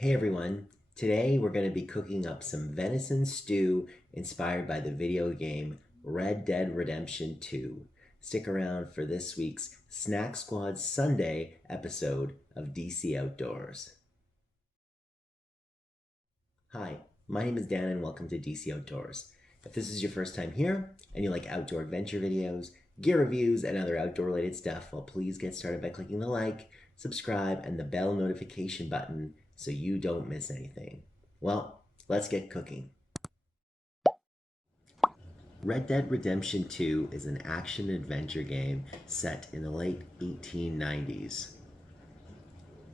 Hey everyone, today we're going to be cooking up some venison stew inspired by the video game Red Dead Redemption 2. Stick around for this week's Snack Squad Sunday episode of DC Outdoors. Hi, my name is Dan and welcome to DC Outdoors. If this is your first time here and you like outdoor adventure videos, gear reviews, and other outdoor related stuff, well, please get started by clicking the like, subscribe, and the bell notification button so you don't miss anything. Well, let's get cooking. Red Dead Redemption 2 is an action-adventure game set in the late 1890s.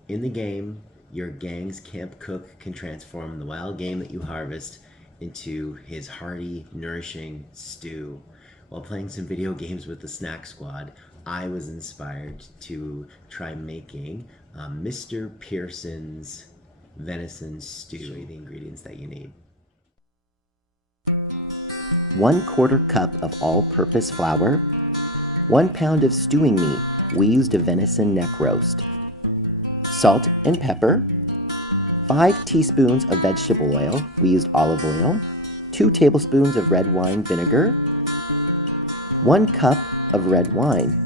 In the game, your gang's camp cook can transform the wild game that you harvest into his hearty, nourishing stew. While playing some video games with the Snack Squad, I was inspired to try making Mr. Pearson's venison stew. The ingredients that you need: 1/4 cup of all-purpose flour, 1 pound of stewing meat. We used a venison neck roast, salt and pepper, 5 teaspoons of vegetable oil. We used olive oil, 2 tablespoons of red wine vinegar, 1 cup of red wine,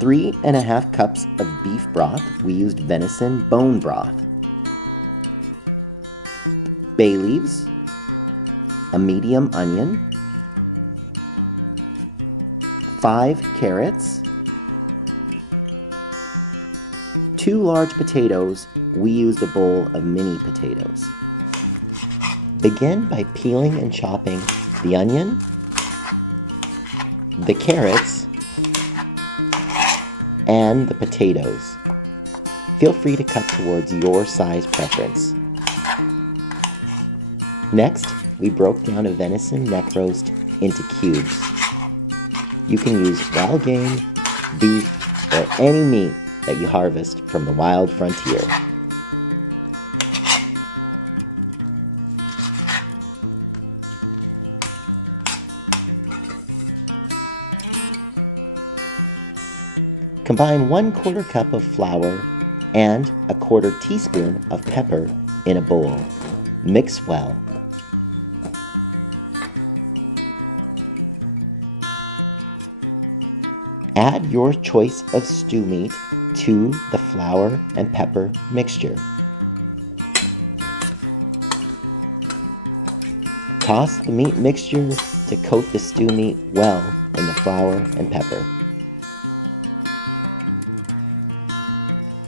3½ cups of beef broth. We used venison bone broth, bay leaves, a medium onion, 5 carrots, 2 large potatoes. We used a bowl of mini potatoes. Begin by peeling and chopping the onion, the carrots, and the potatoes. Feel free to cut towards your size preference. Next, we broke down a venison neck roast into cubes. You can use wild game, beef, or any meat that you harvest from the wild frontier. Combine 1/4 cup of flour and 1/4 teaspoon of pepper in a bowl. Mix well. Add your choice of stew meat to the flour and pepper mixture. Toss the meat mixture to coat the stew meat well in the flour and pepper.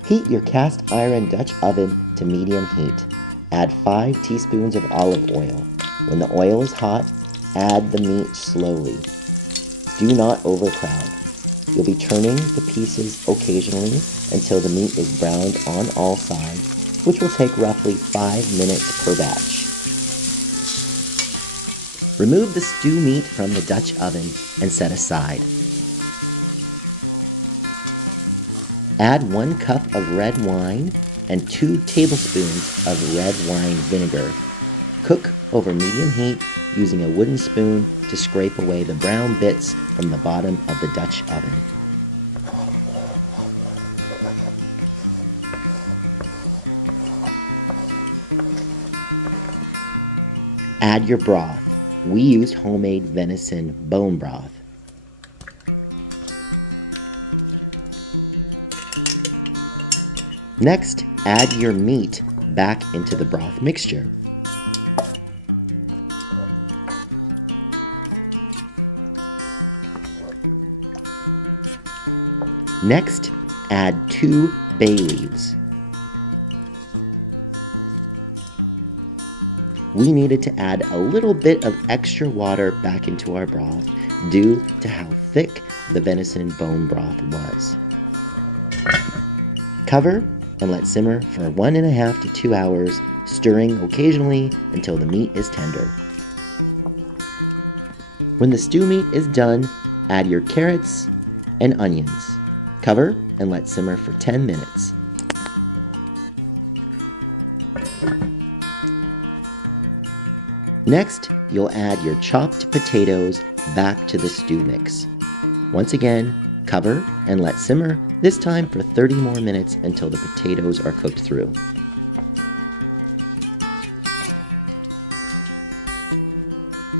Heat your cast iron Dutch oven to medium heat. Add 5 teaspoons of olive oil. When the oil is hot, add the meat slowly. Do not overcrowd. You'll be turning the pieces occasionally until the meat is browned on all sides, which will take roughly 5 minutes per batch. Remove the stew meat from the Dutch oven and set aside. Add 1 cup of red wine and 2 tablespoons of red wine vinegar. Cook over medium heat using a wooden spoon to scrape away the brown bits from the bottom of the Dutch oven. Add your broth. We used homemade venison bone broth. Next, add your meat back into the broth mixture. Next, add 2 bay leaves. We needed to add a little bit of extra water back into our broth due to how thick the venison bone broth was. Cover and let simmer for 1½ to 2 hours, stirring occasionally until the meat is tender. When the stew meat is done, add your carrots and onions. Cover and let simmer for 10 minutes. Next, you'll add your chopped potatoes back to the stew mix. Once again, cover and let simmer this time for 30 more minutes until the potatoes are cooked through.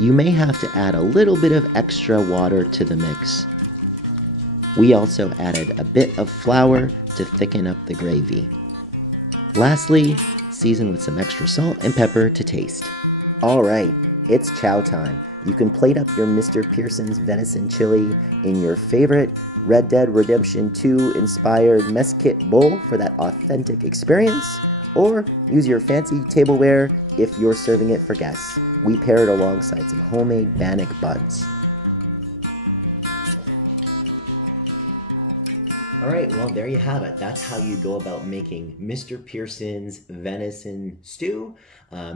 You may have to add a little bit of extra water to the mix. We also added a bit of flour to thicken up the gravy. Lastly, season with some extra salt and pepper to taste. Alright, it's chow time. You can plate up your Mr. Pearson's venison chili in your favorite Red Dead Redemption 2 inspired mess kit bowl for that authentic experience, or use your fancy tableware if you're serving it for guests. We pair it alongside some homemade bannock buns. All right, well, there you have it. That's how you go about making Mr. Pearson's venison stew,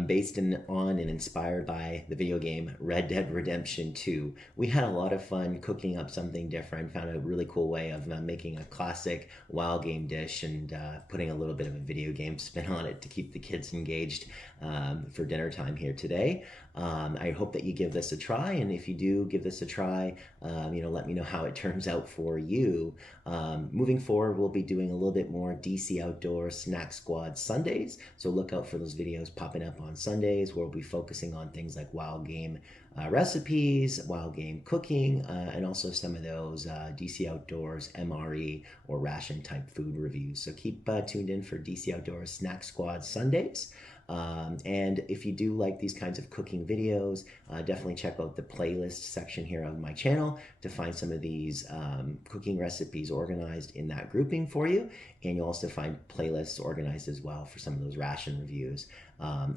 based on and inspired by the video game Red Dead Redemption 2. We had a lot of fun cooking up something different, found a really cool way of making a classic wild game dish and putting a little bit of a video game spin on it to keep the kids engaged for dinner time here today. I hope that you give this a try, and if you do give this a try, let me know how it turns out for you. Moving forward, we'll be doing a little bit more DC Outdoor Snack Squad Sundays, so look out for those videos popping up on Sundays where we'll be focusing on things like wild game recipes, wild game cooking, and also some of those DC Outdoors MRE or ration type food reviews. So keep tuned in for DC Outdoors Snack Squad Sundays. And if you do like these kinds of cooking videos, definitely check out the playlist section here on my channel to find some of these cooking recipes organized in that grouping for you. And you'll also find playlists organized as well for some of those ration reviews.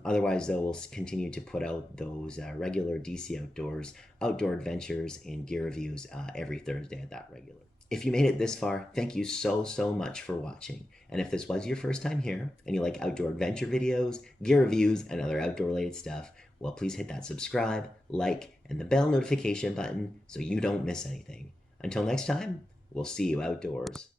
Otherwise, though, we'll continue to put out those regular DC Outdoors outdoor adventures and gear reviews every Thursday at that regular. If you made it this far, thank you so much for watching. And if this was your first time here and you like outdoor adventure videos, gear reviews, and other outdoor related stuff, well, please hit that subscribe, like, and the bell notification button so you don't miss anything. Until next time, we'll see you outdoors.